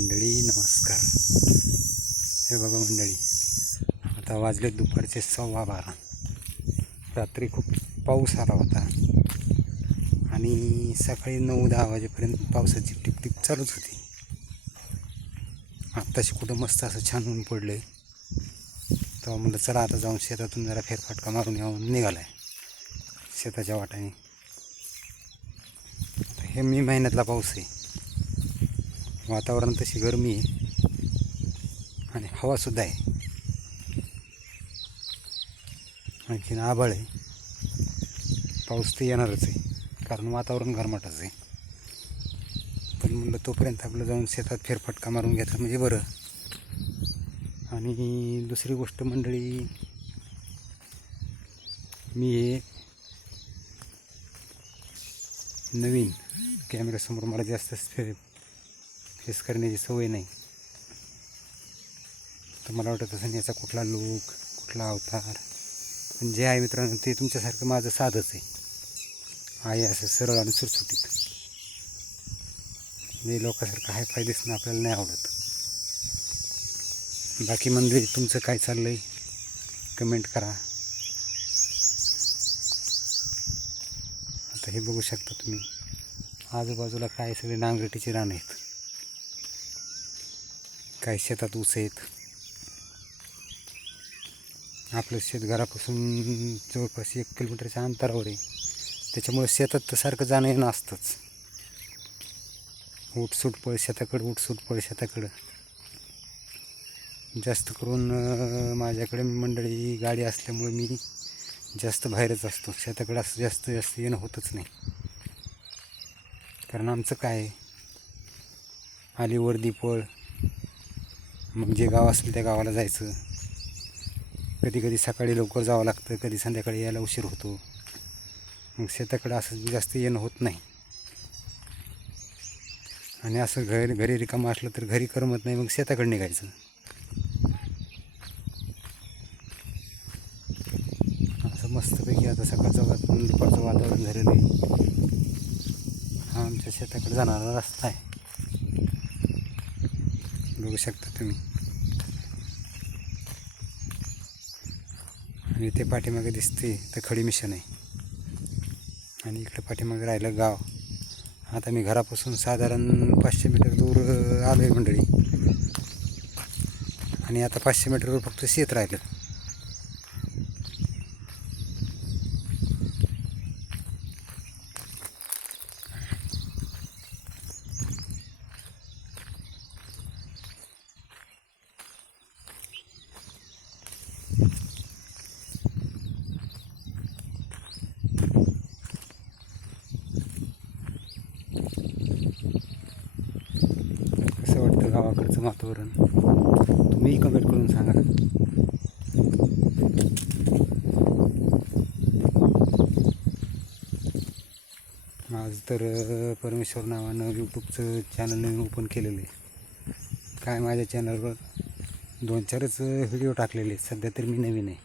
मंडळी नमस्कार. हे बघा मंडळी आता वाजले दुपारचे सव्वा बारा. रात्री खूप पाऊस आला होता. आणि सकाळी नऊ दहा वाजेपर्यंत पावसाची टिपटिप चालूच होती. आत्ताशी कुठं मस्त असं छान ऊन पडलं आहे तेव्हा म्हणलं चला आता जाऊन शेतातून जरा फेरफटका मारून येऊन निघाला आहे शेताच्या वाटाने. हे मे महिन्यातला पाऊस आहे. वातावरण तशी गरमी आहे. आणि हवासुद्धा आहे. आणखीन आभाळ आहे. पाऊस तर येणारच आहे. कारण वातावरण गरमाटच आहे. पण म्हणलं तोपर्यंत आपलं जाऊन शेतात फेरफटका मारून घेतला म्हणजे बरं. आणि दुसरी गोष्ट मंडळी मी हे नवीन कॅमेऱ्यासमोर मला जास्त फेस करण्याची सवय नाही. तर मला वाटत असं याचा कुठला लूक कुठला अवतार. पण जे आहे मित्रांनो ते तुमच्यासारखं माझं साधंच आहे. आहे असं सरळ आणि सुटसुटीत. जे लोकांसारखं हाय फाय दिसणं आपल्याला नाही आवडत. बाकी म्हणजे तुमचं काय चाललं आहे कमेंट करा. आता हे बघू शकता तुम्ही आजूबाजूला काय सगळे नांगरटीची रान आहेत. काही शेतात ऊस आहेत. आपलं शेत घरापासून जवळपास एक किलोमीटरच्या अंतरावर आहे. त्याच्यामुळे शेतात तर सारखं जाणं येणं असतंच. उठसूट पळ शेताकडं उठसूट पळ शेताकडं. जास्त करून माझ्याकडे मंडळी गाडी असल्यामुळे मी जास्त बाहेरच असतो. शेताकडं असं जास्त जास्त येणं होतच नाही. कारण आमचं काय आली वर्दी पळ. मग जे गाव असेल त्या गावाला जायचं. कधी कधी सकाळी लवकर जावं लागतं कधी संध्याकाळी यायला उशीर होतो. मग शेताकडं असं जास्त येणं होत नाही. आणि असं घरी घरी रिकामं असलं तर घरी करमत नाही मग शेताकडे निघायचं. असं मस्तपैकी आता सकाळचं वातावरण दुपारचं वातावरण झालेलं आहे. हा आमच्या शेताकडे जाणारा रस्ता आहे. बघू शकता तुम्ही. आणि ते पाठीमागे दिसते तर खडी मिशन आहे. आणि इकडे पाठीमागे राहिलं गाव. आता मी घरापासून साधारण पाचशे मीटर दूर आलो आहे मंडळी. आणि आता पाचशे मीटरवर फक्त शेत राहिलं. कसं वाटतं गावाकडचं वातावरण? तुम्ही कमेंट करून सांगा. आज तर परमेश्वर नावानं यूट्यूबचं चॅनल नवीन ओपन केलेलं आहे. काय माझ्या चॅनलवर दोन चारच व्हिडिओ टाकलेले आहेत. सध्या तर मी नवीन आहे.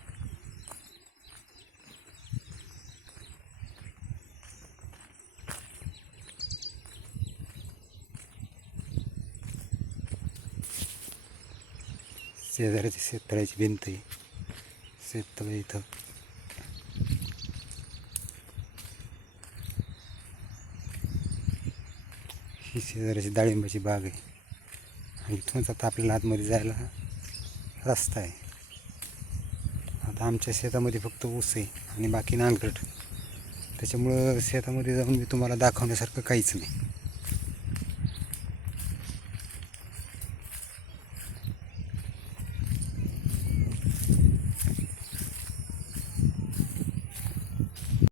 शेजाऱ्याची शेततळ्याची भिंत आहे. शेततळ इथं. ही शेजाऱ्याची डाळिंबाची बाग आहे. आणि इथूनच आता आपल्याला आतमध्ये जायला रस्ता आहे. आता आमच्या शेतामध्ये फक्त ऊस आहे आणि बाकी नांगरट. त्याच्यामुळं शेतामध्ये जाऊन मी तुम्हाला दाखवण्यासारखं काहीच नाही.